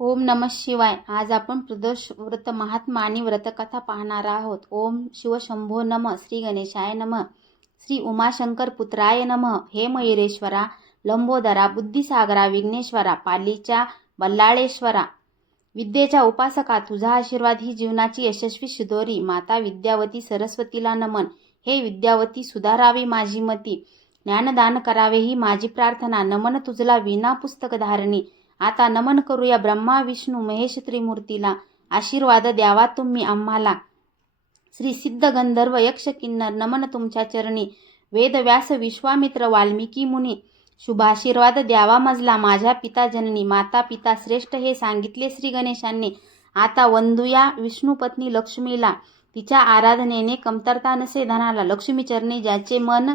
ओम नमः शिवाय. आज आपण प्रदोष व्रत महात्मा आणि व्रतकथा पाहणार आहोत. ओम शिवशंभो नमः. श्री गणेशाय नमः. श्री उमाशंकर पुत्राय नमः. हे मयुरेश्वरा, लंबोदरा, बुद्धिसागरा, विघ्नेश्वरा, पालीच्या बल्लाळेश्वरा, विद्येच्या उपासका, तुझा आशीर्वाद ही जीवनाची यशस्वी शिदोरी. माता विद्यावती सरस्वतीला नमन. हे विद्यावती, सुधारावी माझी मती, ज्ञानदान करावे ही माझी प्रार्थना. नमन तुझला विना पुस्तक धारणी. आता नमन करूया ब्रह्मा विष्णू महेश त्रिमूर्तीला. आशीर्वाद द्यावा तुम्ही आम्हाला. श्री सिद्ध गंधर्व यक्ष किन्नर, नमन तुमच्या चरणी. वेद व्यास विश्वामित्र वाल्मिकी मुनी, शुभाशीर्वाद द्यावा मजला माझ्या पिता जननी. माता पिता श्रेष्ठ हे सांगितले श्री गणेशांनी. आता वंदूया विष्णुपत्नी लक्ष्मीला, तिच्या आराधनेने कमतरता नसे धनाला. लक्ष्मी चरणी ज्याचे मन,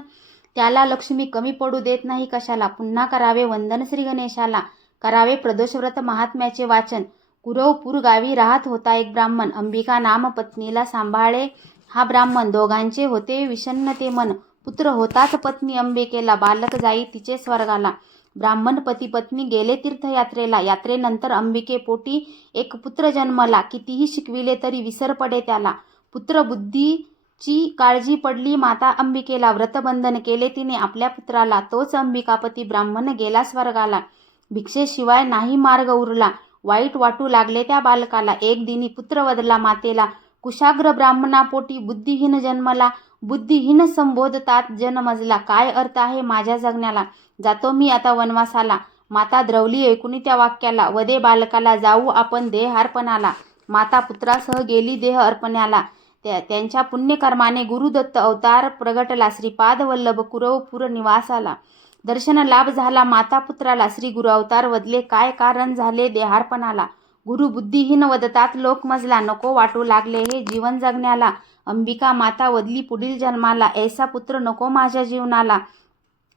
त्याला लक्ष्मी कमी पडू देत नाही कशाला. पुन्हा करावे वंदन श्री गणेशाला, करावे प्रदोषव्रत महात्म्याचे वाचन. कुरवपूर गावी राहत होता एक ब्राह्मण. अंबिका नाम पत्नीला सांभाळे हा ब्राह्मण. दोघांचे होते विषण्ण ते मन. पुत्र होताच पत्नी अंबिकेला, बालक जाई तिचे स्वर्गाला. ब्राह्मण पती पत्नी गेले तीर्थयात्रेला. यात्रेनंतर अंबिके पोटी एक पुत्र जन्मला. कितीही शिकविले तरी विसर पडे त्याला. पुत्र बुद्धीची काळजी पडली माता अंबिकेला. व्रतबंधन केले तिने आपल्या पुत्राला. तोच अंबिकापती ब्राह्मण गेला स्वर्गाला. भिक्षेशिवाय नाही मार्ग उरला, वाईट वाटू लागले त्या बालकाला. एक दिनी पुत्र वदला मातेला, कुशाग्र ब्राह्मणापोटी बुद्धिहीन जन्मला. बुद्धिहीन संबोधतात जन्मजला, काय अर्थ आहे माझ्या जगण्याला. जातो मी आता वनवासाला. माता द्रवली ऐकुनी त्या वाक्याला. वदे बालकाला, जाऊ आपण देहार्पणाला. माता पुत्रासह गेली देह अर्पण्याला. त्यांच्या पुण्यकर्माने गुरुदत्त अवतार प्रगटला. श्रीपाद वल्लभ कुरवपूर निवासाला. दर्शन लाभ झाला माता पुत्राला. श्री गुरु अवतार वदले, काय कारण झाले देहार्पणाला. गुरु बुद्धिहीन वदतात लोक मजला, नको वाटू लागले हे जीवन जगण्याला. अंबिका माता वदली पुढील जन्माला, ऐसा पुत्र नको माझ्या जीवनाला.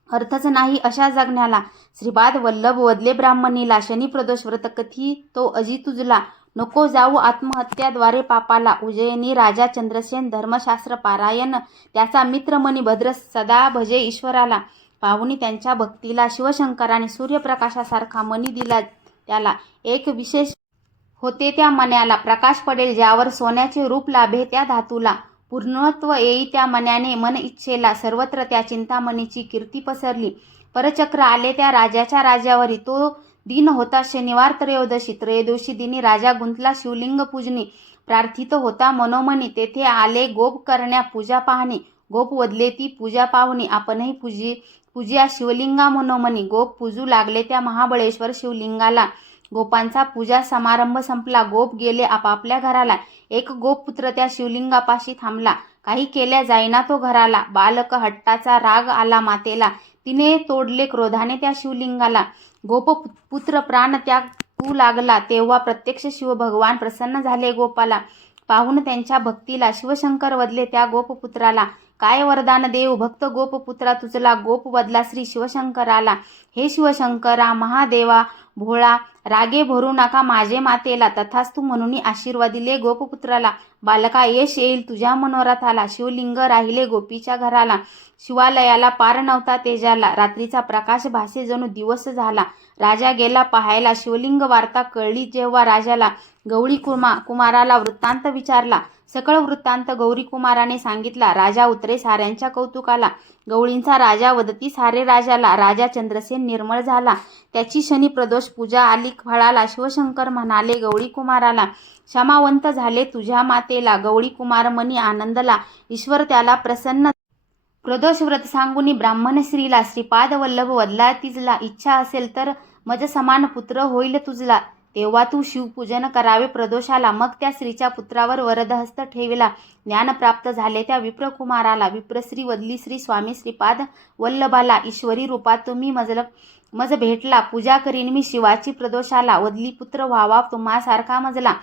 अर्थच नाही अशा जगण्याला. श्रीपाद वल्लभ वदले ब्राह्मणीला, शनी प्रदोष व्रत कथी तो अजी तुझला. नको जाऊ आत्महत्याद्वारे पापाला. उज्जयिनी राजा चंद्रसेन धर्मशास्त्र पारायण, त्याचा मित्र मणिभद्र सदा भजे ईश्वराला. पाहुणी त्यांच्या भक्तीला, शिवशंकराने सूर्यप्रकाशासारखा मणी दिला त्याला. एक विशेष होते त्या मण्याला, प्रकाश पडेल ज्यावर सोन्याचे रूप लाभे त्या धातूला. पूर्णत्व येई त्या मण्याने मन इच्छेला. सर्वत्र त्या चिंतामणीची कीर्ती पसरली. परचक्र आले त्या राजाच्या राज्यावरी. तो दिन होता शनिवार त्रयोदशी. त्रयोदशी दिनी राजा गुंतला शिवलिंग पूजनी. प्रार्थित होता मनोमनी, तेथे आले गोप करण्या पूजा पाहणी. गोप वदले ती पूजा पाहुणी, आपणही पूज्या शिवलिंगा मनोमनी. गोप पूजू लागले त्या महाबळेश्वर शिवलिंगाला. गोपांचा पूजा समारंभ संपला. गोप गेले आपापल्या घराला. एक गोप पुत्र त्या शिवलिंगापाशी थांबला. काही केल्या जाईना तो घराला. बालक हट्टाचा राग आला मातेला, तिने तोडले क्रोधाने त्या शिवलिंगाला. गोप पुत्र प्राण त्यागू लागला, तेव्हा प्रत्यक्ष शिवभगवान प्रसन्न झाले गोपाला. पाहून त्यांच्या भक्तीला शिवशंकर वदले त्या गोपपुत्राला. काय वरदान देऊ भक्त गोपपुत्रा तुझला. गोप वदला श्री शिवशंकराला, हे शिवशंकरा महादेवा भोळा, रागे भरू नका माझे मातेला. तथास्तु म्हणून आशीर्वाद दिले गोपपुत्राला. बालका यश येईल तुझ्या मनोरथाला. शिवलिंग राहिले गोपीच्या घराला. शिवालयाला पार नव्हता तेजाला. रात्रीचा प्रकाश भासे जणू दिवस झाला. राजा गेला पाहायला. शिवलिंग वार्ता कळली जेव्हा राजाला. गौरी कुमाराला वृत्तांत विचारला. सकळ वृत्तांत गौरी कुमाराने सांगितला. राजा उतरे साऱ्यांच्या कौतुकाला. गवळींचा राजा वदती सारे राजाला. राजा चंद्रसेन निर्मळ झाला, त्याची शनी प्रदोष पूजा आली फळाला. शिवशंकर म्हणाले गौरी कुमाराला, क्षमावंत झाले तुझ्या मातेला. गौरी कुमार मनी आनंदला, ईश्वर त्याला प्रसन्न. प्रदोष व्रत सांगुनी ब्राह्मण स्त्रीला. श्रीपाद वल्लभ वदला तिजला. इच्छा असेल तर मज समान पुत्र होईल तुझला. तेव्हा तू शिवपूजन करावे प्रदोषाला. मग त्या स्त्रीच्या पुत्रावर वरदहस्त ठेविला. ज्ञान प्राप्त झाले त्या विप्रकुमाराला. विप्रश्री वदली श्री स्वामी श्रीपाद वल्लभाला. ईश्वरी रूपात तुम्ही मज भेटला. पूजा करीन मी शिवाची प्रदोषाला. वदली पुत्र व्हावा तुम्हासारखा मजला.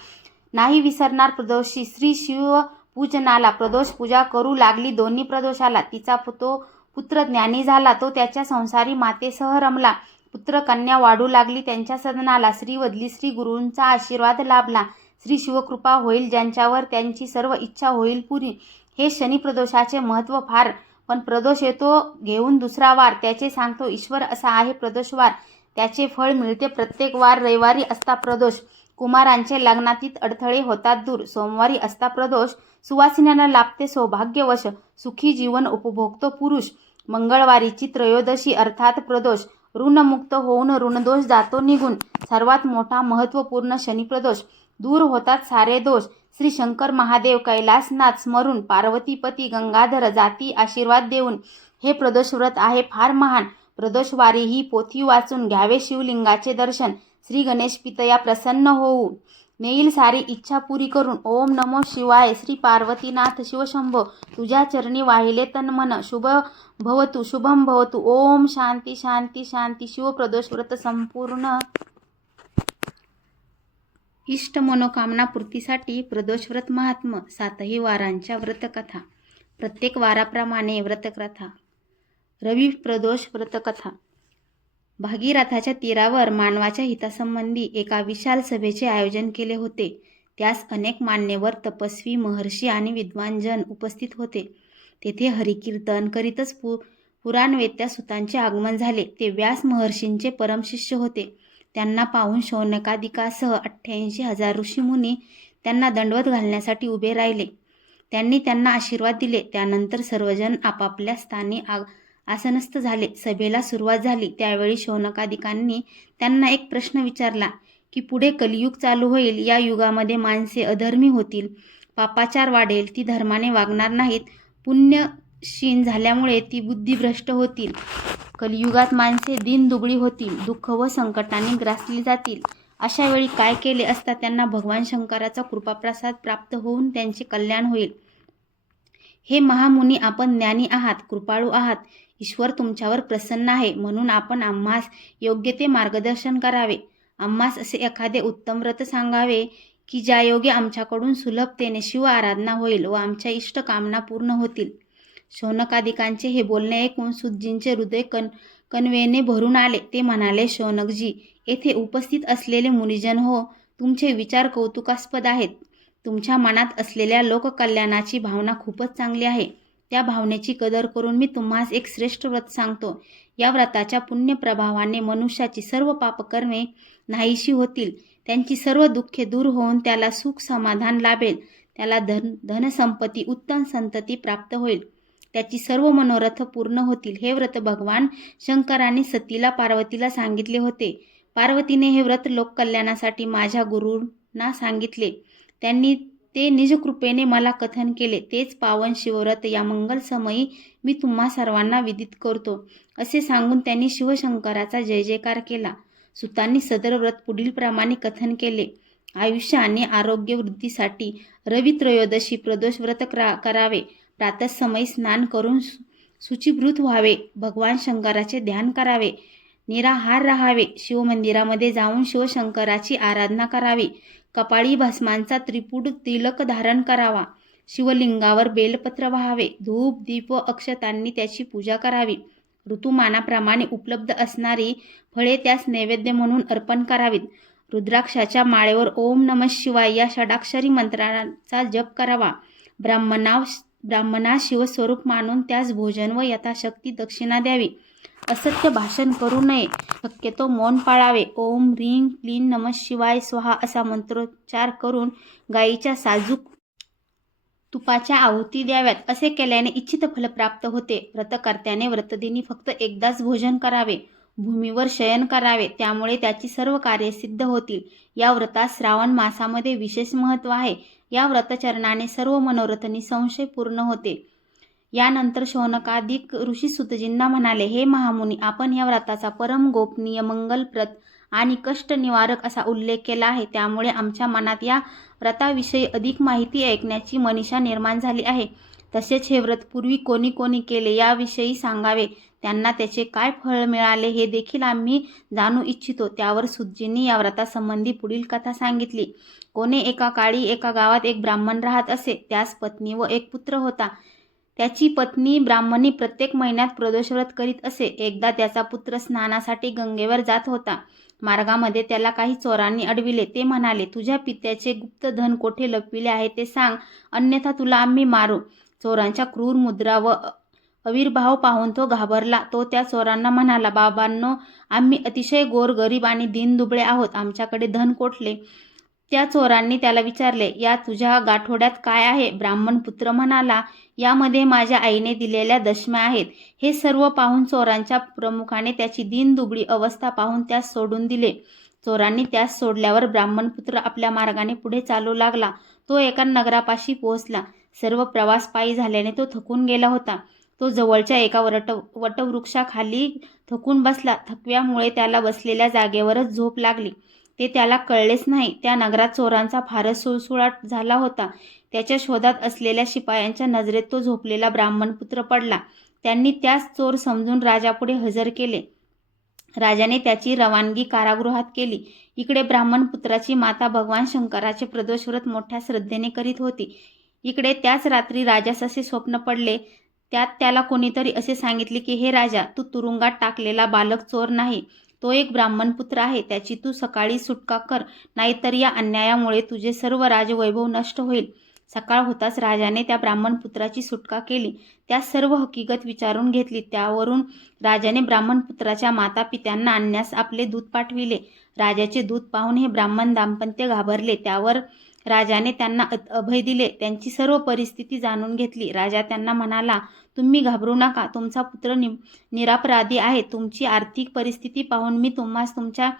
नाही विसरणार प्रदोषी श्री शिव पूजनाला. प्रदोष पूजा करू लागली दोन्ही प्रदोषाला. तिचा तो पुत्र ज्ञानी झाला. तो त्याच्या संसारी मातेसह रमला. पुत्र कन्या वाढू लागली त्यांच्या सदनाला. श्री वदली श्री गुरूंचा आशीर्वाद लाभला. श्री शिवकृपा होईल ज्यांच्यावर, त्यांची सर्व इच्छा होईल पुरी. हे शनी प्रदोषाचे महत्त्व फार, पण प्रदोष येतो घेऊन दुसरा वार, त्याचे सांगतो ईश्वर. असा आहे प्रदोषवार. त्याचे फळ मिळते. प्रत्येक वार रविवारी असता प्रदोष. कुमारांचे लग्नातीत अडथळे होतात दूर. सोमवारी असता प्रदोष. सुवासिन्यांना लाभते सौभाग्यवश. सुखी जीवन उपभोगतो पुरुष. मंगळवारीची त्रयोदशी अर्थात प्रदोष. ऋणमुक्त होऊन ऋणदोष जातो निघून. सर्वात मोठा महत्त्वपूर्ण शनिप्रदोष. दूर होतात सारे दोष. श्री शंकर महादेव कैलासनाथ स्मरून पार्वतीपती गंगाधर जाती आशीर्वाद देऊन. हे प्रदोष व्रत आहे फार महान. प्रदोषवारी ही पोथी वाचून घ्यावे शिवलिंगाचे दर्शन. श्री गणेश पितया प्रसन्न होऊ नेईल सारी इच्छा पुरी करून. ओम नमो शिवाय. श्री पार्वतीनाथ शिवशंभो तुझ्या चरणी वाहिले तन मन. शुभ भवतु शुभम भवतु. ओम शांती शांती शांती. शिवप्रदोष व्रत संपूर्ण. इष्ट मनोकामना पूर्तीसाठी प्रदोष व्रत महात्म्य. 7ही वारांच्या व्रतकथा. प्रत्येक वाराप्रमाणे व्रतकथा. रवी प्रदोष व्रतकथा. भागीरथाच्या तीरावर मानवाच्या हितासंबंधी एका विशाल सभेचे आयोजन केले होते. त्यास अनेक मान्यवर, तपस्वी, महर्षी आणि विद्वान जन उपस्थित होते. तेथे हरिकीर्तन करीतच पुराणवेत्या सुतांचे आगमन झाले. ते व्यास महर्षींचे परमशिष्य होते. त्यांना पाहून शौनकादिकासह 88,000 ऋषीमुनी त्यांना दंडवत घालण्यासाठी उभे राहिले. त्यांनी त्यांना आशीर्वाद दिले. त्यानंतर सर्वजण आपापल्या स्थानी आसनस्थ झाले. सभेला सुरुवात झाली. त्यावेळी शौनकादिकांनी त्यांना एक प्रश्न विचारला की पुढे कलियुग चालू होईल. या युगामध्ये माणसे अधर्मी होतील, पापाचार वाढेल, ती धर्माने वागणार नाहीत, पुण्यशीन झाल्यामुळे ती बुद्धिभ्रष्ट होतील. कलियुगात माणसे दीनदुबळी होतील, दुःख व संकटाने ग्रासली जातील. अशा वेळी काय केले असता त्यांना भगवान शंकराचा कृपाप्रसाद प्राप्त होऊन त्यांचे कल्याण होईल. हे महामुनी, आपण ज्ञानी आहात, कृपाळू आहात. ईश्वर तुमच्यावर प्रसन्न आहे, म्हणून आपण आम्हास योग्य ते मार्गदर्शन करावे. आम्हास असे एखादे उत्तम व्रत सांगावे की ज्या योगे आमच्याकडून सुलभतेने शिव आराधना होईल व आमच्या इष्ट कामना पूर्ण होतील. शौनकादिकांचे हे बोलणे ऐकून सुतजींचे हृदय कणवेने भरून आले. ते म्हणाले, शौनकजी, येथे उपस्थित असलेले मुनिजन हो, तुमचे विचार कौतुकास्पद आहेत. तुमच्या मनात असलेल्या लोककल्याणाची भावना खूपच चांगली आहे. त्या भावनेची कदर करून मी तुम्हास एक श्रेष्ठ व्रत सांगतो. या व्रताच्या पुण्यप्रभावाने मनुष्याची सर्व पापकर्मे नाहीशी होतील. त्यांची सर्व दुःखे दूर होऊन त्याला सुख समाधान लाभेल. त्याला धनसंपत्ती, उत्तम संतती प्राप्त होईल. त्याची सर्व मनोरथ पूर्ण होतील. हे व्रत भगवान शंकराने सतीला पार्वतीला सांगितले होते. पार्वतीने हे व्रत लोककल्याणासाठी माझ्या गुरूंना सांगितले. त्यांनी ते निजकृपेने मला कथन केले. तेच पावन शिवव्रत या मंगल समयी मी तुम्हा सर्वांना विदित करतो, असे सांगून त्यांनी शिवशंकराचा जय जयकार केला. सुतांनी सदर व्रत पुढील प्रमाणे कथन केले. आयुष्य आणि आरोग्य वृद्धीसाठी रवी त्रयोदशी प्रदोष व्रत करावे. प्रातःसमयी स्नान करून शुचिभूत व्हावे. भगवान शंकराचे ध्यान करावे. निराहार राहावे. शिवमंदिरामध्ये जाऊन शिवशंकराची आराधना करावी. कपाळी भस्मांचा त्रिपुट तिलक धारण करावा. शिवलिंगावर बेलपत्र वाहावे. धूप दीप व अक्षतांनी त्याची पूजा करावी. ऋतुमानाप्रमाणे उपलब्ध असणारी फळे त्यास नैवेद्य म्हणून अर्पण करावीत. रुद्राक्षाच्या माळेवर ओम नमः शिवाय या षडाक्षरी मंत्राचा जप करावा. ब्राह्मणास शिवस्वरूप मानून त्यास भोजन व यथाशक्ती दक्षिणा द्यावी. असत्य भाषण करू नये. शक्यतो मौन पाळावे. ओम ह्रीं क्लीं नमः शिवाय स्वाहा असा मंत्रोच्चार करून गायीच्या साजूक तुपाच्या आहुती द्याव्यात. असे केल्याने इच्छित फल प्राप्त होते. व्रतकर्त्याने व्रतदिनी फक्त एकदाच भोजन करावे. भूमीवर शयन करावे. त्यामुळे त्याची सर्व कार्ये सिद्ध होतील. या व्रतात श्रावण मासामध्ये विशेष महत्त्व आहे. या व्रतचरणाने सर्व मनोरथ निसंशय पूर्ण होते. यानंतर शौनकादिक ऋषी सुतजींना म्हणाले, हे महामुनी, आपण या व्रताचा परम गोपनीय, मंगलप्रद आणि कष्ट निवारक असा उल्लेख केला आहे. त्यामुळे आमच्या मनात या व्रताविषयी अधिक माहिती ऐकण्याची मनीषा निर्माण झाली आहे. तसेच हे व्रत पूर्वी कोणी कोणी केले याविषयी सांगावे. त्यांना त्याचे काय फळ मिळाले हे देखील आम्ही जाणू इच्छितो. त्यावर सुतजींनी या व्रतासंबंधी पुढील कथा सांगितली. कोणे एका काळी एका गावात एक ब्राह्मण राहत असे. त्यास पत्नी व एक पुत्र होता. त्याची पत्नी ब्राह्मणी प्रत्येक महिन्यात प्रदोष व्रत करीत असे. एकदा त्याचा पुत्र स्नानासाठी गंगेवर जात होता. मार्गामध्ये त्याला काही चोरांनी अडविले. ते म्हणाले, तुझ्या पित्याचे गुप्त धन कोठे लपविले आहे ते सांग, अन्यथा तुला आम्ही मारू. चोरांच्या क्रूर मुद्रा व आविर्भाव पाहून तो घाबरला. तो त्या चोरांना म्हणाला, बाबांनो, आम्ही अतिशय गोरगरीब आणि दीनदुबळे आहोत. आमच्याकडे धन कोठले? त्या चोरांनी त्याला विचारले, या तुझ्या गाठोड्यात काय आहे? ब्राह्मण पुत्र म्हणाला, यामध्ये माझ्या आईने दिलेल्या दशम्या आहेत. हे सर्व पाहून चोरांच्या प्रमुखाने त्याची दीनदुबळी अवस्था पाहून त्यास सोडून दिले. चोरांनी त्यास सोडल्यावर ब्राह्मणपुत्र आपल्या मार्गाने पुढे चालू लागला. तो एका नगरापाशी पोहोचला. सर्व प्रवास पायी झाल्याने तो थकून गेला होता. तो जवळच्या एका वटवृक्षाखाली थकून बसला. थकव्यामुळे त्याला बसलेल्या जागेवरच झोप लागली. ते त्याला कळलेच नाही. त्या नगरात चोरांचा फारच सुळसुळाट झाला होता. त्याच्या शोधात असलेल्या शिपायांच्या नजरेत तो झोपलेला ब्राह्मणपुत्र पडला. त्यांनी त्यास चोर समजून राजापुढे हजर केले. राजाने त्याची रवानगी कारागृहात केली. इकडे ब्राह्मणपुत्राची माता भगवान शंकराचे प्रदोष व्रत मोठ्या श्रद्धेने करीत होती. इकडे त्याच रात्री राजास असे स्वप्न पडले. त्यात त्याला कोणीतरी असे सांगितले की, हे राजा, तू तुरुंगात टाकलेला बालक चोर नाही, तो एक ब्राह्मणपुत्र आहे. त्याची तू सकाळी सुटका कर, नाहीतर या अन्यायामुळे तुझे सर्व राजवैभव नष्ट होईल. सकाळ होताच राजाने त्या ब्राह्मणपुत्राची सुटका केली. त्या सर्व हकीकत विचारून घेतली. त्यावरून राजाने ब्राह्मणपुत्राच्या माता पित्यांना आणण्यास आपले दूत पाठविले. राजाचे दूत पाहून हे ब्राह्मण दाम्पत्य घाबरले. त्यावर राजाने त्यांना अभय दिले. त्यांची सर्व परिस्थिती जाणून घेतली. राजा त्यांना म्हणाला, तुम्ही घाबरू नका. तुमचा पुत्र निरपराधी आहे. तुमची आर्थिक परिस्थिती पाहून मी तुम्हास तुमच्या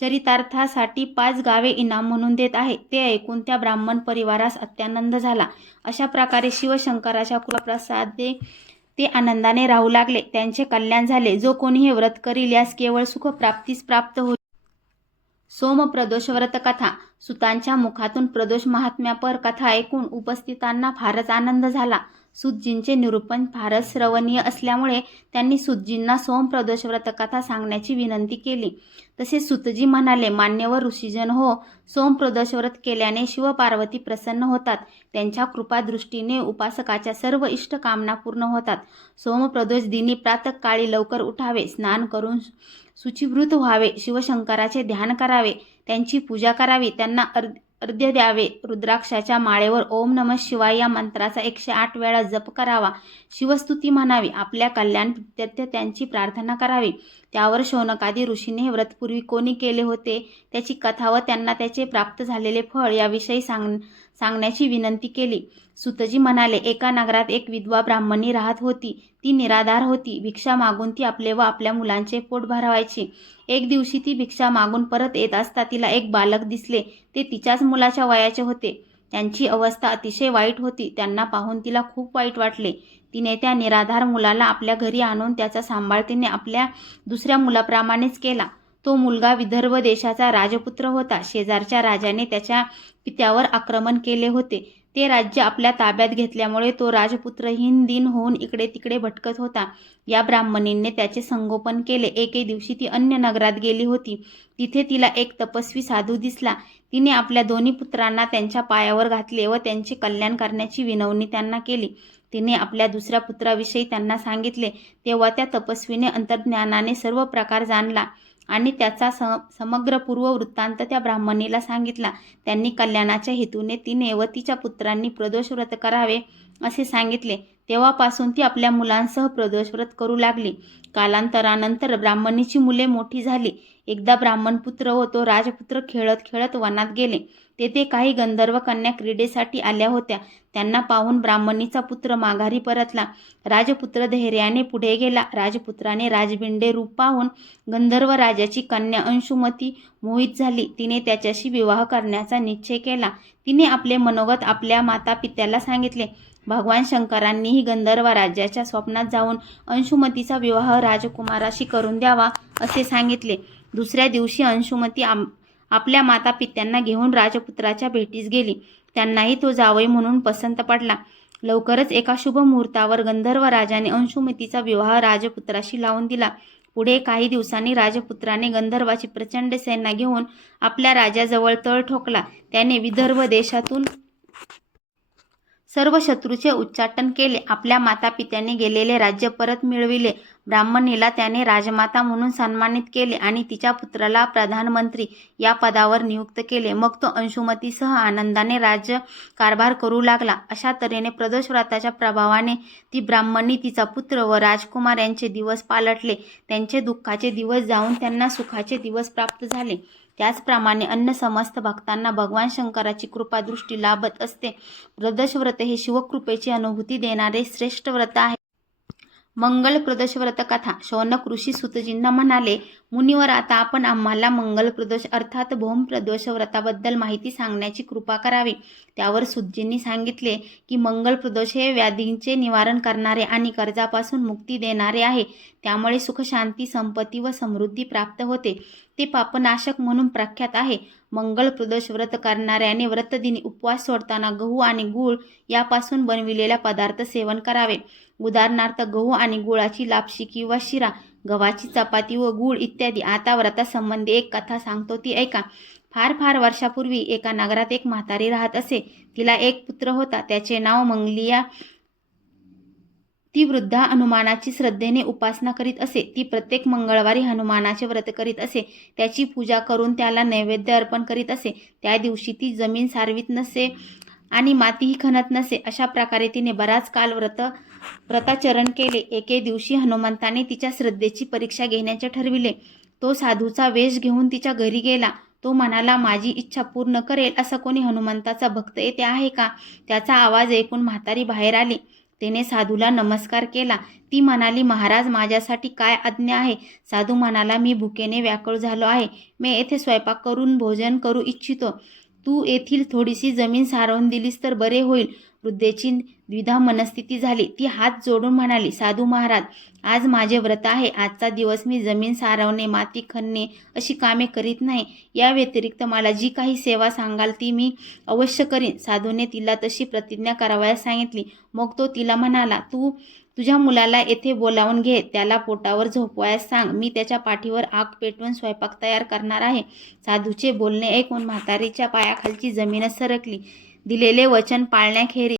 चरितार्थासाठी 5 गावे इनाम म्हणून देत आहे. ते ऐकून त्या ब्राह्मण परिवारास अत्यानंद झाला. अशा प्रकारे शिवशंकराच्या कृपाप्रसादे ते आनंदाने राहू लागले. त्यांचे कल्याण झाले. जो कोणी हे व्रत करील यास केवळ सुख प्राप्तीस प्राप्त होईल. सोमप्रदोष व्रत कथा. सुतांच्या मुखातून प्रदोष महात्म्यापर कथा ऐकून उपस्थितांना फारच आनंद झाला. सूतजींचे निरूपण फारच श्रवणीय असल्यामुळे त्यांनी सूतजींना सोमप्रदोष व्रतकथा सांगण्याची विनंती केली. तसे सूतजी म्हणाले, मान्यवर ऋषीजन हो, सोमप्रदोष व्रत केल्याने शिवपार्वती प्रसन्न होतात. त्यांच्या कृपादृष्टीने उपासकाच्या सर्व इष्ट कामना पूर्ण होतात. सोमप्रदोष दिनी प्रातःकाळी लवकर उठावे, स्नान करून शुचिवृत व्हावे, शिवशंकराचे ध्यान करावे, त्यांची पूजा करावी, त्यांना अर्घ्य द्यावे, रुद्राक्षाच्या माळेवर ओम नमः शिवाय या मंत्राचा 108 वेळा जप करावा, शिवस्तुती म्हणावी, आपल्या कल्याण प्रित्यर्थ त्यांची प्रार्थना करावी. त्यावर शौनकादी ऋषीने हे व्रत पूर्वी कोणी केले होते त्याची कथा व त्यांना त्याचे प्राप्त झालेले फळ याविषयी सांगण्याची विनंती केली. सूतजी म्हणाले, एका नगरात एक विधवा ब्राह्मणी राहत होती. ती निराधार होती. भिक्षा मागून ती आपले व आपल्या मुलांचे पोट भरवायची. एक दिवशी ती भिक्षा मागून परत येत असता तिला एक बालक दिसले. ते तिच्याच मुलाच्या वयाचे होते. त्यांची अवस्था अतिशय वाईट होती. त्यांना पाहून तिला खूप वाईट वाटले. तिने त्या निराधार मुलाला आपल्या घरी आणून त्याचा सांभाळ तिने आपल्या दुसऱ्या मुलाप्रमाणेच केला. तो मुलगा विदर्भ देशाचा राजपुत्र होता. शेजारच्या राजाने त्याच्या पित्यावर आक्रमण केले होते. ते राज्य आपल्या ताब्यात घेतल्यामुळे तो राजपुत्रहीन दिन होऊन इकडे तिकडे भटकत होता. या ब्राह्मणीने त्याचे संगोपन केले. एके दिवशी ती अन्य नगरात गेली होती. तिथे तिला एक तपस्वी साधू दिसला. तिने आपल्या दोन्ही पुत्रांना त्यांच्या पायावर घातले व त्यांचे कल्याण करण्याची विनवणी त्यांना केली. तिने आपल्या दुसऱ्या पुत्राविषयी त्यांना सांगितले. तेव्हा त्या तपस्वीने अंतर्ज्ञानाने सर्व प्रकार जाणला आणि त्याचा समग्र पूर्व वृत्तांत त्या ब्राह्मणीला सांगितला. त्यांनी कल्याणाच्या हेतूने तिने व तिच्या पुत्रांनी प्रदोष व्रत करावे असे सांगितले. तेव्हापासून ती आपल्या मुलांसह प्रदोष व्रत करू लागली. कालांतरानंतर ब्राह्मणीची मुले मोठी झाली. एकदा ब्राह्मणपुत्र व तो राजपुत्र खेळत खेळत वनात गेले. तेथे काही गंधर्व कन्या क्रीडेसाठी आल्या होत्या. त्यांना पाहून ब्राह्मणीचा पुत्र माघारी परतला. राजपुत्र धैर्याने पुढे गेला. राजपुत्राने राजबिंडे रूप पाहून गंधर्व राजाची कन्या अंशुमती मोहित झाली. तिने त्याच्याशी विवाह करण्याचा निश्चय केला. तिने आपले मनोगत आपल्या माता पित्याला सांगितले. भगवान शंकरांनीही गंधर्व राज्याच्या स्वप्नात जाऊन अंशुमतीचा विवाह राजकुमाराशी करून द्यावा असे सांगितले. दुसऱ्या दिवशी अंशुमती आपल्या माता पित्यांना घेऊन राजपुत्राच्या भेटीस गेली. त्यांनाही तो जावई म्हणून पसंत पडला. लवकरच एका शुभ मुहूर्तावर गंधर्व राजाने अंशुमतीचा विवाह राजपुत्राशी लावून दिला. पुढे काही दिवसांनी राजपुत्राने गंधर्वाची प्रचंड सेना घेऊन आपल्या राजाजवळ तळ ठोकला. त्याने विदर्भ देशातून सर्व शत्रूचे उच्चाटन केले. आपल्या मातापित्याने गेलेले राज्य परत मिळविले. ब्राह्मणीला त्याने राजमाता म्हणून सन्मानित केले आणि तिच्या पुत्राला प्रधानमंत्री या पदावर नियुक्त केले. मग तो अंशुमतीसह आनंदाने राज्यकारभार करू लागला. अशा तऱ्हेने प्रदोष व्रताच्या प्रभावाने ती ब्राह्मणी, तिचा पुत्र व राजकुमार यांचे दिवस पालटले. त्यांचे दुःखाचे दिवस जाऊन त्यांना सुखाचे दिवस प्राप्त झाले. त्याचप्रमाणे अन्य समस्त भक्तांना भगवान शंकराची कृपादृष्टी लाभत असते. प्रदोष व्रत हे शिवकृपेची अनुभूती देणारे श्रेष्ठ व्रत आहे. मंगल प्रदोष व्रत कथा. शौनक ऋषी सुतजींना म्हणाले, मुनिवर, आता आपण आम्हाला मंगल प्रदोष अर्थात भौम प्रदोष व्रताबद्दल माहिती सांगण्याची कृपा करावी. त्यावर सुतजींनी सांगितले की मंगल प्रदोष हे व्याधींचे निवारण करणारे आणि कर्जापासून मुक्ती देणारे आहे. त्यामुळे सुख, शांती, संपत्ती व समृद्धी प्राप्त होते. ते पापनाशक म्हणून प्रख्यात आहे. मंगल प्रदोष व्रत करणाऱ्याने व्रतदिनी उपवास सोडताना गहू आणि गूळ यापासून बनविलेला पदार्थ सेवन करावे. उदाहरणार्थ गहू आणि गुळाची लापशी किंवा शिरा, गव्हाची चपाती व गूळ इत्यादी. आता व्रतासंबंधी एक कथा सांगतो, ती ऐका. फार वर्षापूर्वी एका नगरात एक म्हातारी राहत असे. तिला एक पुत्र होता. त्याचे नाव मंगलिया. ती वृद्धा हनुमानाची श्रद्धेने उपासना करीत असे. ती प्रत्येक मंगळवारी हनुमानाचे व्रत करीत असे. त्याची पूजा करून त्याला नैवेद्य अर्पण करीत असे. त्या दिवशी ती जमीन सारवीत नसे आणि मातीही खणत नसे. अशा प्रकारे तिने बराच काल व्रताचरण केले. एके दिवशी हनुमंताने तिच्या श्रद्धेची परीक्षा घेण्याचे ठरविले. तो साधूचा वेश घेऊन तिच्या घरी गेला. तो म्हणाला, माझी इच्छा पूर्ण करेल असा कोणी हनुमंताचा भक्त येथे आहे का? त्याचा आवाज ऐकून म्हातारी बाहेर आली. तिने साधूला नमस्कार केला. ती म्हणाली, महाराज, माझ्यासाठी काय आज्ञा आहे? साधू म्हणाला, मी भुकेने व्याकुळ झालो आहे. मी येथे स्वयंपाक करून भोजन करू इच्छितो. तू येथील थोडीशी जमीन सारवून दिलीस तर बरे होईल. वृद्धेची द्विधा मनस्थिती झाली. ती हात जोडून म्हणाली, साधू महाराज, आज माझे व्रत आहे. आजचा दिवस मी जमीन सारवणे, माती खणणे अशी कामे करीत नाही. या व्यतिरिक्त मला जी काही सेवा सांगाल ती मी अवश्य करीन. साधूने तिला तशी प्रतिज्ञा करावयास सांगितली. मग तो तिला म्हणाला, तू तुझ्या मुलाला येथे बोलावून घे. त्याला पोटावर झोपवायस सांग. मी त्याच्या पाठीवर आग पेटवून स्वयंपाक तयार करणार आहे. साधूचे बोलणे ऐकून म्हातारीच्या पायाखालची जमीनच सरकली. दिलेले वचन पाळण्याखेरीज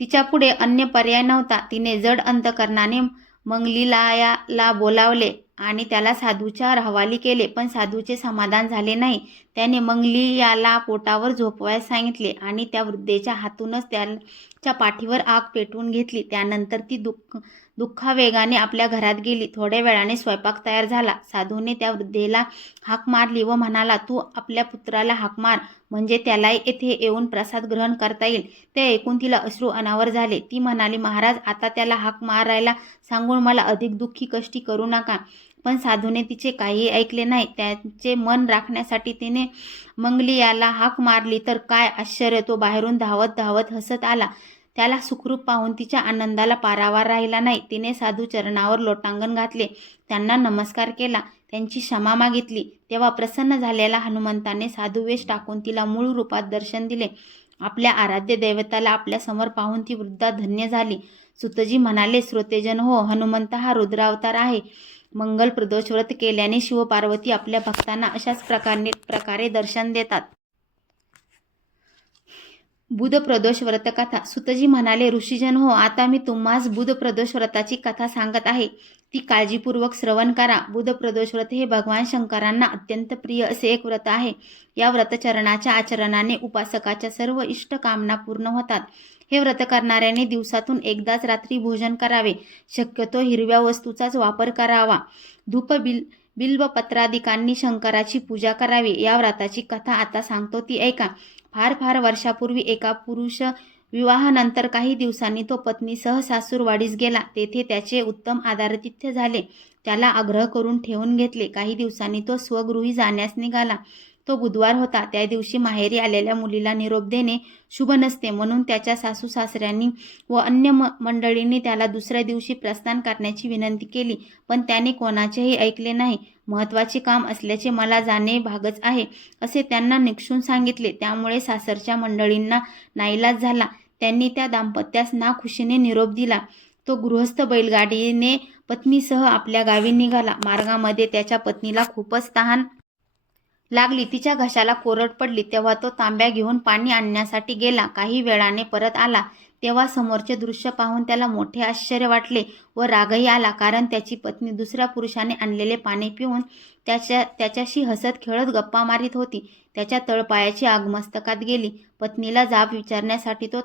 तिच्यापुढे अन्य पर्याय नव्हता. तिने जड अंतकरणाने मंगलियाला बोलावले आणि त्याला साधूच्या हवाली केले. पण साधूचे समाधान झाले नाही. त्याने मंगलियाला पोटावर झोपवायस सांगितले आणि त्या वृद्धेच्या हातूनच त्याच्या पाठीवर आग पेटवून घेतली. त्यानंतर ती दुःखावेगाने आपल्या घरात गेली. थोड्या वेळाने स्वयंपाक तयार झाला. साधूने त्या वृद्धेला हाक मारली व म्हणाला, तू आपल्या पुत्राला हाक मार, म्हणजे त्याला येथे येऊन प्रसाद ग्रहण करता येईल. ते ऐकून तिला अश्रू अनावर झाले. ती म्हणाली, महाराज, आता त्याला हाक मारायला सांगून मला अधिक दुःखी कष्टी करू नका. पण साधूने तिचे काहीही ऐकले नाही. त्याचे मन राखण्यासाठी तिने मंगलियाला हाक मारली तर काय आश्चर्य, तो बाहेरून धावत हसत आला. त्याला सुखरूप पाहून तिच्या आनंदाला पारावार राहिला नाही. तिने साधू चरणावर लोटांगण घातले, त्यांना नमस्कार केला, त्यांची क्षमा मागितली. तेव्हा प्रसन्न झालेला हनुमंताने साधुवेश टाकून तिला मूळ रूपात दर्शन दिले. आपल्या आराध्य दैवताला आपल्यासमोर पाहून ती वृद्धा धन्य झाली. सुतजी म्हणाले, श्रोतेजन हो, हनुमंत हा रुद्रावतार आहे. मंगल प्रदोष व्रत केल्याने शिवपार्वती आपल्या भक्तांना अशाच प्रकारे दर्शन देतात. बुध प्रदोष व्रत कथा. सुतजी म्हणाले, ऋषीजन हो, आता मी तुम्हास बुध प्रदोष व्रताची कथा सांगत आहे. ती काळजीपूर्वक श्रवण करा. बुध प्रदोष व्रत हे भगवान शंकरांना अत्यंत प्रिय असे एक व्रत आहे. या व्रतचरणाच्या आचरणाने उपासकाच्या सर्व इष्ट कामना पूर्ण होतात. हे व्रत करणाऱ्याने दिवसातून एकदाच रात्री भोजन करावे. शक्यतो हिरव्या वस्तूचाच वापर करावा. धूप बिल्वपत्रादिकांनी शंकराची पूजा करावी. या व्रताची कथा आता सांगतो, ती ऐका. फार वर्षापूर्वी एका पुरुष विवाहानंतर काही दिवसांनी तो पत्नीसह सासूरवाडीस गेला. तेथे त्याचे उत्तम आदरातिथ्य झाले. त्याला आग्रह करून ठेवून घेतले. काही दिवसांनी तो स्वगृही जाण्यास निघाला. तो बुधवार होता. त्या दिवशी माहेरी आलेल्या मुलीला निरोप देणे शुभ नसते, म्हणून त्याच्या सासू सासऱ्यांनी व अन्य मंडळींनी त्याला दुसऱ्या दिवशी प्रस्थान करण्याची विनंती केली. पण त्याने कोणाचेही ऐकले नाही. महत्त्वाचे काम असल्याचे मला जाणे भागच आहे असे त्यांना निक्षून सांगितले. त्यामुळे सासरच्या मंडळींना नाईलाज झाला. त्यांनी त्या दाम्पत्यास नाखुशीने निरोप दिला. तो गृहस्थ बैलगाडीने पत्नीसह आपल्या गावी निघाला. मार्गामध्ये त्याच्या पत्नीला खूपच तहान लागली. तिच्या घशाला कोरड पडली. तेव्हा तो तांब्या घेऊन पाणी आणण्यासाठी गेला. काही वेळाने परत आला. तेव्हा समोरचे दृश्य पाहून त्याला मोठे आश्चर्य वाटले व रागही आला, कारण त्याची पत्नी दुसऱ्या पुरुषाने आणलेले पाणी पिऊन त्याच्याशी हसत खेळत गप्पा मारीत होती. त्याच्या तळपायाची आग मस्तकात गेली. पत्नीला जाब विचारण्यासाठी तो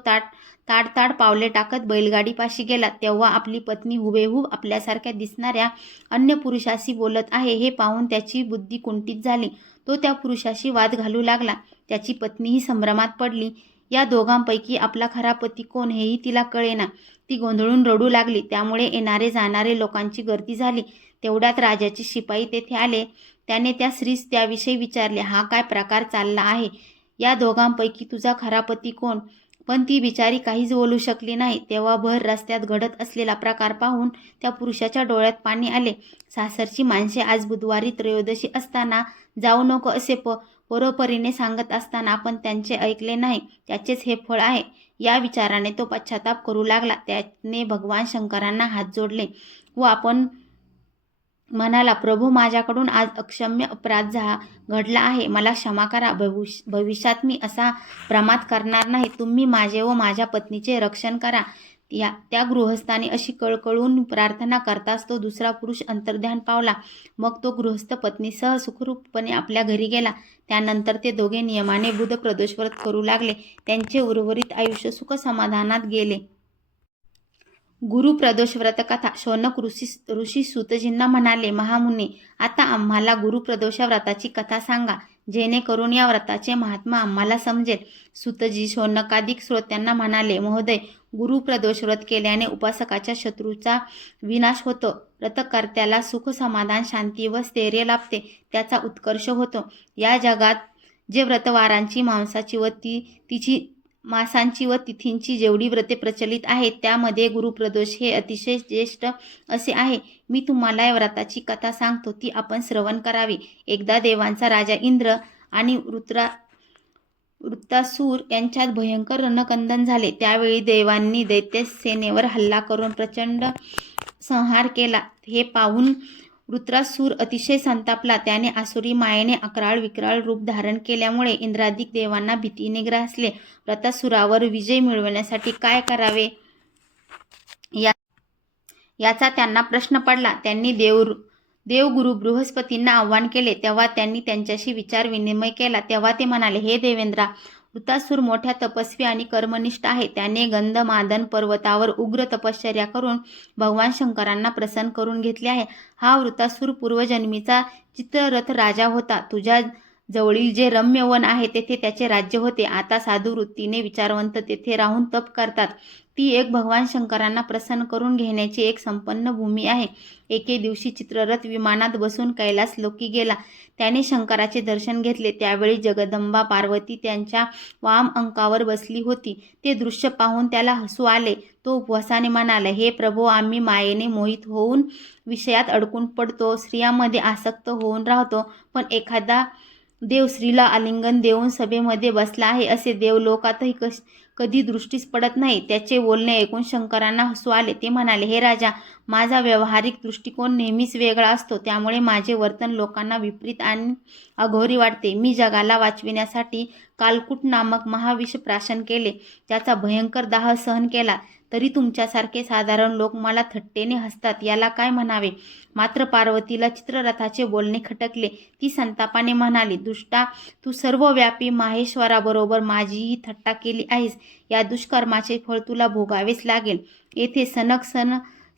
ताड पावले टाकत बैलगाडीपाशी गेला. तेव्हा आपली पत्नी हुबेहूब आपल्यासारख्या दिसणाऱ्या अन्य पुरुषाशी बोलत आहे हे पाहून त्याची बुद्धी कुंठित झाली. तो त्या पुरुषाशी वाद घालू लागला. त्याची पत्नीही संभ्रमात पडली. या दोघांपैकी आपला खरा पती कोण हेही तिला कळेना. ती गोंधळून रडू लागली. त्यामुळे येणारे जाणारे लोकांची गर्दी झाली. तेवढ्यात राजाचे शिपाई तेथे आले. त्याने त्या स्त्रीस त्याविषयी विचारले, हा काय प्रकार चालला आहे? या दोघांपैकी तुझा खरा पती कोण? पण ती बिचारी काहीच बोलू शकली नाही. तेव्हा भर रस्त्यात घडत असलेला प्रकार पाहून त्या पुरुषाच्या डोळ्यात पाणी आले. सासरची माणसे आज बुधवारी त्रयोदशी असताना जाऊ नको असे परोपरीने सांगत असताना आपण त्यांचे ऐकले नाही, त्याचेच हे फळ आहे. या विचाराने तो पश्चाताप करू लागला. त्याने भगवान शंकरांना हात जोडले व आपण म्हणाला, प्रभू, माझ्याकडून आज अक्षम्य अपराध घडला आहे. मला क्षमा करा. भविष्यात मी असा प्रमाद करणार नाही. तुम्ही माझे व माझ्या पत्नीचे रक्षण करा. त्या गृहस्थाने अशी कळकळून प्रार्थना करताच तो दुसरा पुरुष अंतर्ध्यान पावला. मग तो गृहस्थ पत्नीसह सुखरूपपणे आपल्या घरी गेला. त्यानंतर ते दोघे नियमाने बुध प्रदोष व्रत करू लागले. त्यांचे उर्वरित आयुष्य सुख समाधानात गेले. गुरुप्रदोष व्रतकथा. शौनक ऋषी सूतजींना म्हणाले, महामुनी, आता आम्हाला गुरुप्रदोष व्रताची कथा सांगा, जेणेकरून या व्रताचे महात्मा आम्हाला समजेल. सूतजी शौनकादिक श्रोत्यांना म्हणाले, महोदय, गुरुप्रदोष व्रत केल्याने उपासकाच्या शत्रूचा विनाश होतो. व्रतकर्त्याला सुख समाधान शांती व स्थैर्य लाभते. त्याचा उत्कर्ष होतो. या जगात जे व्रतवारांची मासांची व तिथींची जेवढी व्रते प्रचलित आहेत त्यामध्ये गुरुप्रदोष हे अतिशय ज्येष्ठ असे आहे. मी तुम्हाला या व्रताची कथा सांगतो, ती आपण श्रवण करावी. एकदा देवांचा राजा इंद्र आणि वृत्तासूर यांच्यात भयंकर रणकंदन झाले. त्यावेळी देवांनी दैत्य सेनेवर हल्ला करून प्रचंड संहार केला. हे पाहून वृत्रासूर अतिशय संतापला. त्याने आसुरी मायेने अक्राळ विक्राळ रूप धारण केल्यामुळे इंद्रादिक देवांना भीतीने ग्रासले. वृत्रासुरावर विजय मिळवण्यासाठी काय करावे याचा त्यांना प्रश्न पडला. त्यांनी देवगुरु बृहस्पतींना आव्हान केले. तेव्हा त्यांनी त्यांच्याशी विचार विनिमय केला. तेव्हा ते म्हणाले, हे देवेंद्रा, वृत्रासूर मोठ्या तपस्वी आणि कर्मनिष्ठ आहे. त्याने गंधमादन पर्वतावर उग्र तपश्चर्या करून भगवान शंकरांना प्रसन्न करून घेतले आहे. हा वृत्रासूर पूर्वजन्मीचा चित्ररथ राजा होता. तुझ्या जवळील जे रम्य वन आहे तेथे त्याचे राज्य होते. आता साधू वृत्तीने विचारवंत तेथे राहून तप करतात. ती एक भगवान शंकरांना प्रसन्न करून घेण्याची एक संपन्न भूमी आहे. एके दिवशी चित्ररथ विमानात बसून कैलास लोकी गेला. त्याने शंकराचे दर्शन घेतले. त्यावेळी जगदंबा पार्वती त्यांच्या वाम अंकावर बसली होती. ते दृश्य पाहून त्याला हसू आले. तो उपवासाने म्हणाला, हे प्रभो, आम्ही मायेने मोहित होऊन विषयात अडकून पडतो, स्त्रियांमध्ये आसक्त होऊन राहतो, पण एखादा देव स्त्रीला आलिंगन देऊन सभेमध्ये बसला आहे असे देवलोकातही कधी दृष्टीस पडत नाही. त्याचे बोलणे ऐकून शंकरांना हसू आले. ते म्हणाले, हे राजा, माझा व्यावहारिक दृष्टिकोन नेहमीच वेगळा असतो. त्यामुळे माझे वर्तन लोकांना विपरीत आणि अघोरी वाटते. मी जगाला वाचविण्यासाठी कालकूट नामक महाविष प्राशन केले. त्याचा भयंकर दाह सहन केला. तरी तुमच्यासारखे साधारण लोक मला थट्टेने हसतात. याला काय म्हणावे? मात्र पार्वतीला चित्ररथाचे बोलणे खटकले. ती संतापाने म्हणाली, दुष्टा, तू सर्वव्यापी माहेश्वराबरोबर माझीही थट्टा केली आहेस. या दुष्कर्माचे फळ तुला भोगावेच लागेल. येथे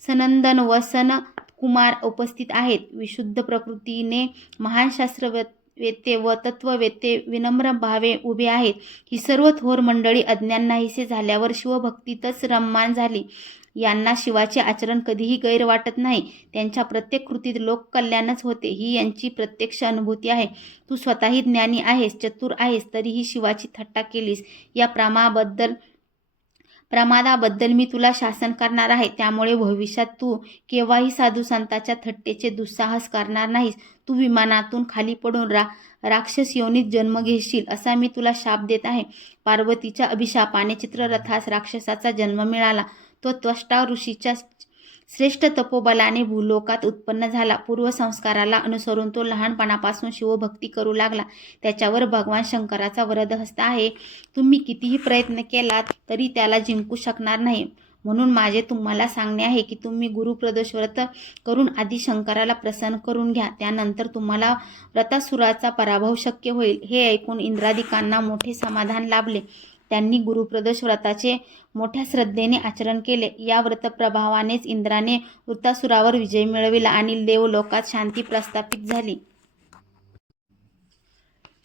सनंदन व कुमार उपस्थित आहेत. विशुद्ध प्रकृतीने महान शास्त्रवेत्ते व तत्ववेत्ते विनम्र भावे उभे आहेत. ही सर्व थोर मंडळी अज्ञान नाहीसे झाल्यावर शिवभक्तीतच रममाण झाली. यांना शिवाचे आचरण कधीही गैर वाटत नाही. त्यांच्या प्रत्येक कृतीत लोककल्याणच होते. ही यांची प्रत्यक्ष अनुभूती आहे. तू स्वतःही ज्ञानी आहेस, चतुर आहेस, तरीही शिवाची थट्टा केलीस. या प्रमादाबद्दल मी तुला शासन करणार आहे. त्यामुळे भविष्यात तू केव्हाही साधू संतांच्या थट्टेचे दुस्साहस करणार नाहीस. तू विमानातून खाली पडून राक्षस योनीत जन्म घेशील असा मी तुला शाप देत आहे. पार्वतीच्या अभिशापाने चित्ररथास राक्षसाचा जन्म मिळाला. तो त्वष्टा ऋषीच्या श्रेष्ठ तपोबलाने भूलोकात उत्पन्न झाला. पूर्वसंस्काराला अनुसरून तो लहानपणापासून शिवभक्ती करू लागला. त्याच्यावर भगवान शंकराचा वरदहस्त आहे. तुम्ही कितीही प्रयत्न केलात तरी त्याला जिंकू शकणार नाही. म्हणून माझे तुम्हाला सांगणे आहे की तुम्ही गुरुप्रदोष व्रत करून आधी शंकराला प्रसन्न करून घ्या. त्यानंतर तुम्हाला व्रतासुराचा पराभव शक्य होईल. हे ऐकून इंद्रादिकांना मोठे समाधान लाभले. त्यांनी गुरुप्रदोष व्रताचे मोठ्या श्रद्धेने आचरण केले. या व्रतप्रभावानेच इंद्राने वृत्तासुरावर विजय मिळविला आणि देवलोकात शांती प्रस्थापित झाली.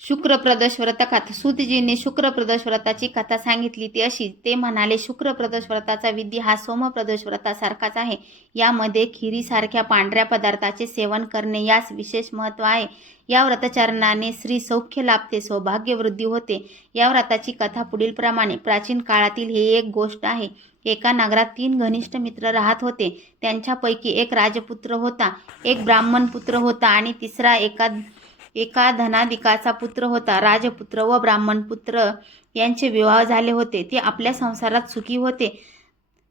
शुक्रप्रदोष व्रत कथा. सूतजींनी शुक्रप्रदोष व्रताची कथा सांगितली ती अशी. ते म्हणाले, शुक्रप्रदोष व्रताचा विधी हा सोमप्रदोष व्रतासारखाच आहे. यामध्ये खिरीसारख्या पांढऱ्या पदार्थाचे सेवन करणे यास विशेष महत्त्व आहे. या व्रतचरणाने स्त्री सौख्य लाभते, सौभाग्य वृद्धी होते. या व्रताची कथा पुढील प्रमाणे. प्राचीन काळातील ही एक गोष्ट आहे. एका नगरात 3 घनिष्ठ मित्र राहत होते. त्यांच्यापैकी एक राजपुत्र होता, एक ब्राह्मण पुत्र होता आणि तिसरा एका धनाधिकाचा पुत्र होता. राजपुत्र व ब्राह्मणपुत्र यांचे विवाह झाले होते. ते आपल्या संसारात सुखी होते.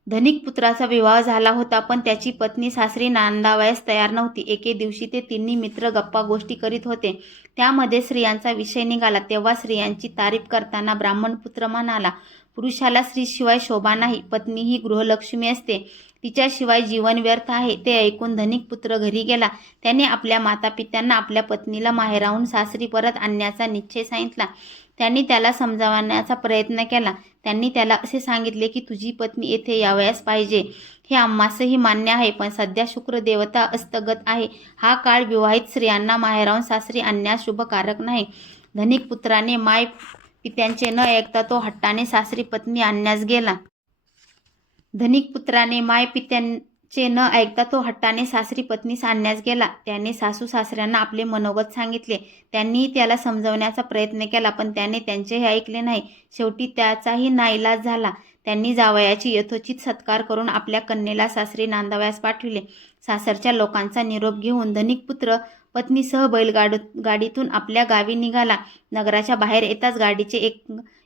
धनिक पुत्राचा विवाह झाला होता, पण त्याची पत्नी सासरी नांदावयास तयार नव्हती. एके दिवशी ते तिन्ही मित्र गप्पा गोष्टी करीत होते. त्यामध्ये स्त्रियांचा विषय निघाला. तेव्हा स्त्रियांची तारीफ करताना ब्राह्मणपुत्र म्हणाला, पुरुषाला स्त्रीशिवाय शोभा नाही. पत्नी ही गृहलक्ष्मी असते, तिच्याशिवाय जीवन व्यर्थ आहे. ते ऐकून धनिक पुत्र घरी गेला. त्याने आपल्या मातापित्यांना आपल्या पत्नीला माहेराहून सासरी परत आणण्याचा निश्चय सांगितला. त्यांनी त्याला समजावण्याचा प्रयत्न केला. त्यांनी त्याला असे सांगितले की तुझी पत्नी येथे यावयास पाहिजे. हे आम्हासही मान्य आहे, पण सध्या शुक्रदेवता अस्तगत आहे. हा काळ विवाहित स्त्रियांना माहेराहून सासरी आणण्यास शुभकारक नाही. धनिक पुत्राने माय पित्यांचे न ऐकता तो हट्टाने सासरी पत्नी आणण्यास गेला. सासरी पत्नीस आणण्यास गेला. त्याने सासू सासऱ्यांना आपले मनोगत सांगितले. त्यांनीही त्याला समजवण्याचा प्रयत्न केला, पण त्याने त्यांचेही ऐकले नाही. शेवटी त्याचाही नाईलाज झाला. त्यांनी जावयाची यथोचित सत्कार करून आपल्या कन्येला सासरी नांदावयास पाठविले. सासरच्या लोकांचा निरोप घेऊन धनिक पुत्र पत्नीसह बैलगाडीतून आपल्या गावी निघाला. नगराच्या बाहेर येताच गाडीचे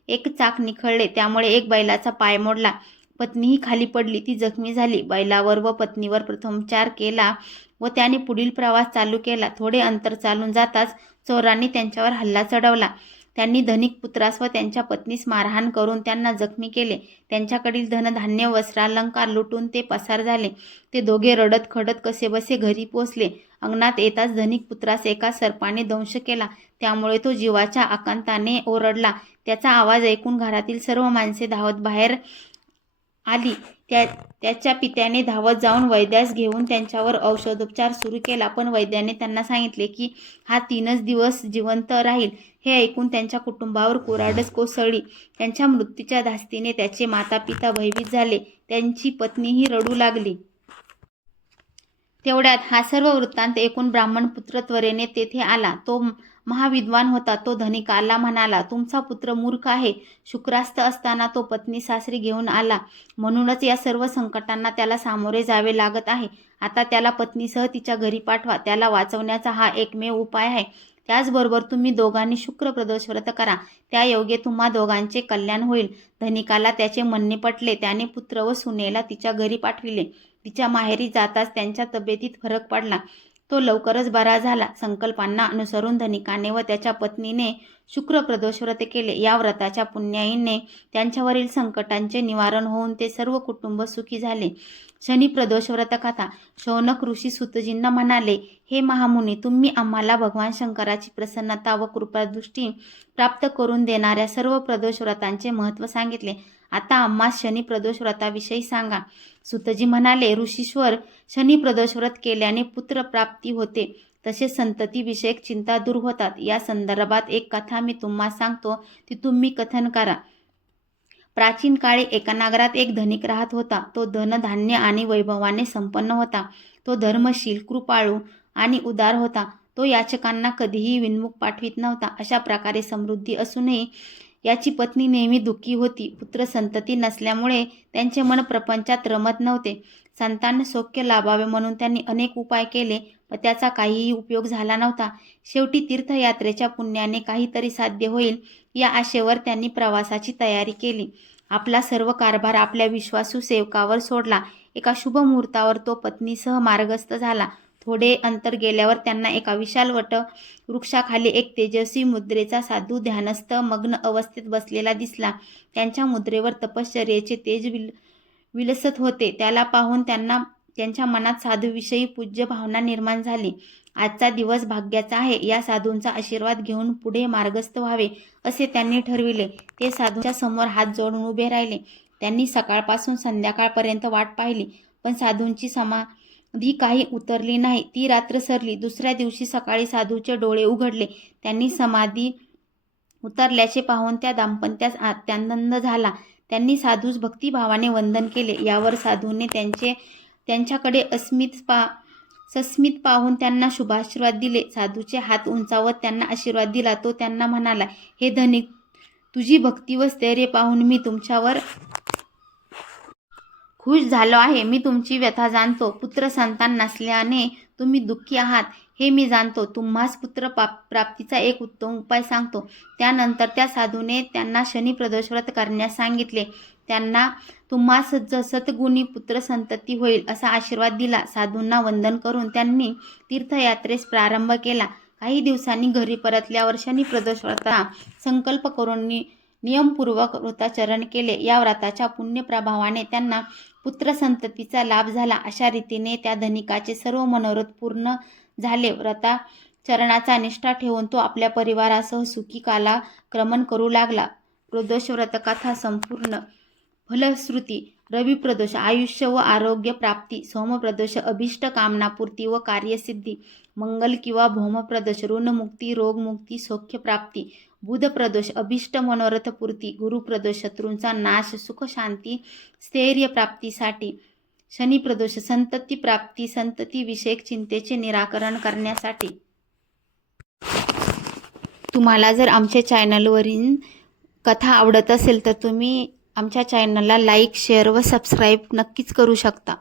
एक चाक निखळले. त्यामुळे एक बैलाचा पाय मोडला. पत्नीही खाली पडली. ती जखमी झाली. बैलावर व पत्नीवर प्रथमोपचार केला व त्याने पुढील प्रवास चालू केला. थोडे अंतर चालून जाताच चोरांनी त्यांच्यावर हल्ला चढवला. त्यांनी धनिक पुत्रास व त्यांच्या पत्नीस मारहाण करून त्यांना जखमी केले. त्यांच्याकडील धनधान्य वस्त्रालंकार लुटून ते पसार झाले. ते दोघे रडत खडत कसेबसे घरी पोचले. अंगणात येताच धनिक पुत्रास एका सर्पाने दंश केला. त्यामुळे तो जीवाच्या आकांताने ओरडला. त्याचा आवाज ऐकून घरातील सर्व माणसे धावत बाहेर आली. त्याच्या पित्याने धावत जाऊन वैद्यास घेऊन त्यांच्यावर औषधोपचार सुरू केला, पण वैद्याने त्यांना सांगितले की हा 3च दिवस जिवंत राहील. हे ऐकून त्यांच्या कुटुंबावर कुऱ्हाडच कोसळली. त्यांच्या मृत्यूच्या धास्तीने त्याचे माता पिता भयभीत झाले. त्यांची पत्नीही रडू लागली. तेवढ्यात हा सर्व वृत्तांत ऐकून ब्राह्मणपुत्र त्वरेने तेथे आला. तो महाविद्वान होता. तो धनिकाला म्हणाला, तुमचा पुत्र मूर्ख आहे. शुक्रास्त असताना तो पत्नी सासरी घेऊन आला, म्हणूनच या सर्व संकटांना त्याला सामोरे जावे लागत आहे. आता त्याला पत्नीसह तिच्या घरी पाठवा. त्याला वाचवण्याचा हा एकमेव उपाय आहे. त्याचबरोबर तुम्ही दोघांनी शुक्रप्रदोष व्रत करा. त्यायोगे तुम्हा दोघांचे कल्याण होईल. धनिकाला त्याचे म्हणणे पटले. त्याने पुत्र व सुनेला तिच्या घरी पाठविले. तिच्या माहेरी जाताच त्यांच्या तब्येतीत फरक पडला. तो लवकरच बरा झाला. संकल्पांना अनुसरून धनिकाने व त्याच्या पत्नीने शुक्रप्रदोष व्रत केले. या व्रताच्या पुण्याईने त्यांच्यावरील संकटांचे निवारण होऊन ते सर्व कुटुंब सुखी झाले. शनिप्रदोष व्रतकथा. शौनक ऋषी सूतजींना म्हणाले, हे महामुनी, तुम्ही आम्हाला भगवान शंकराची प्रसन्नता व कृपादृष्टी प्राप्त करून देणाऱ्या सर्व प्रदोष व्रतांचे महत्त्व सांगितले. आता आम्हास शनिप्रदोष व्रताविषयी सांगा. सूतजी म्हणाले, ऋषीश्वर, शनिप्रदोष व्रत केल्याने पुत्रप्राप्ती होते, तसेच संततीविषयक चिंता दूर होतात. या संदर्भात एक कथा मी तुम्हाला सांगतो, ती तुम्ही कथन करा. प्राचीन काळी एका नगरात एक धनिक राहत होता. तो धनधान्य आणि वैभवाने संपन्न होता. तो धर्मशील, कृपाळू आणि उदार होता. तो याचकांना कधीही विनमुख पाठवित नव्हता. अशा प्रकारे समृद्धी असूनही याची पत्नी नेहमी दुःखी होती. पुत्र संतती नसल्यामुळे त्यांचे मन प्रपंचात रमत नव्हते. संतान सौख्य लाभावे म्हणून त्यांनी अनेक उपाय केले, पण त्याचा काहीही उपयोग झाला नव्हता. शेवटी तीर्थयात्रेच्या पुण्याने काहीतरी साध्य होईल या आशेवर त्यांनी प्रवासाची तयारी केली. आपला सर्व कारभार आपल्या विश्वासू सेवकावर सोडला. एका शुभ मुहूर्तावर तो पत्नीसह मार्गस्थ झाला. थोडे अंतर गेल्यावर त्यांना एका विशाल वृक्षाखाली एक तेजस्वी मुद्रेचा साधू ध्यानस्थ मग्न अवस्थेत बसलेला दिसला. त्यांच्या मुद्रेवर तपश्चर्येचे तेज विलसत होते. त्याला पाहून त्यांच्या मनात साधूविषयी पूज्य भावना निर्माण झाली. आजचा दिवस भाग्याचा आहे. या साधूंचा आशीर्वाद घेऊन पुढे मार्गस्थ व्हावे असे त्यांनी ठरविले. ते साधूंच्या समोर हात जोडून उभे राहिले. त्यांनी सकाळपासून संध्याकाळपर्यंत वाट पाहिली, पण साधूंची समाधी काही उतरली नाही. ती रात्र सरली. दुसऱ्या दिवशी सकाळी साधूचे डोळे उघडले. त्यांनी समाधी उतरल्याचे पाहून त्या दाम्पत्यास अत्यानंद झाला. त्यांनी साधूस भक्तिभावाने वंदन केले. यावर साधूने त्यांच्याकडे सस्मित पाहून त्यांना शुभाशीर्वाद दिले. साधूचे हात उंचावत त्यांना आशीर्वाद दिला. तो त्यांना म्हणाला, हे धनिक, तुझी भक्ती व स्थैर्य पाहून मी तुमच्यावर खुश झालो आहे. मी तुमची व्यथा जाणतो. पुत्र संतान नसल्याने तुम्ही दुःखी आहात हे मी जाणतो. तुम्हास पुत्र प्राप्तीचा एक उत्तम उपाय सांगतो. त्यानंतर त्या साधूने त्यांना शनी प्रदोष व्रत करण्यास सांगितले. त्यांना तुम्हास सतगुणी पुत्र संतती होईल असा आशीर्वाद दिला. साधूंना वंदन करून त्यांनी तीर्थयात्रेस प्रारंभ केला. काही दिवसांनी घरी परतल्यावर शनी प्रदोष व्रताचा संकल्प करून नियमपूर्वक व्रताचरण केले. या व्रताच्या पुण्यप्रभावाने त्यांना पुत्रसंततीचा लाभ झाला. अशा रीतीने त्या धनिकाचे सर्व मनोरथ पूर्ण झाले. व्रताचरणाचा निष्ठा ठेवून तो आपल्या परिवारासह सुखी कालक्रमण करू लागला. प्रदोष व्रतकथा संपूर्ण. फलश्रुती. रवी प्रदोष आयुष्य व आरोग्य प्राप्ती. सोम प्रदोष अभिष्ट कामनापूर्ती व कार्यसिद्धी. मंगल किंवा भौम प्रदोष ऋणमुक्ती, रोगमुक्ती, सौख्यप्राप्ती. बुध प्रदोष अभिष्ट मनोरथपूर्ती. गुरु प्रदोष शत्रूंचा नाश, सुख शांती, स्थैर्य प्राप्तीसाठी. शनी प्रदोष संतती प्राप्ती, संतती विषयक चिंतेचे निराकरण करण्यासाठी. तुम्हाला जर आमच्या चॅनलवरील कथा आवडत असेल तर तुम्ही आमच्या चॅनलला लाईक, शेअर व सबस्क्राईब नक्कीच करू शकता.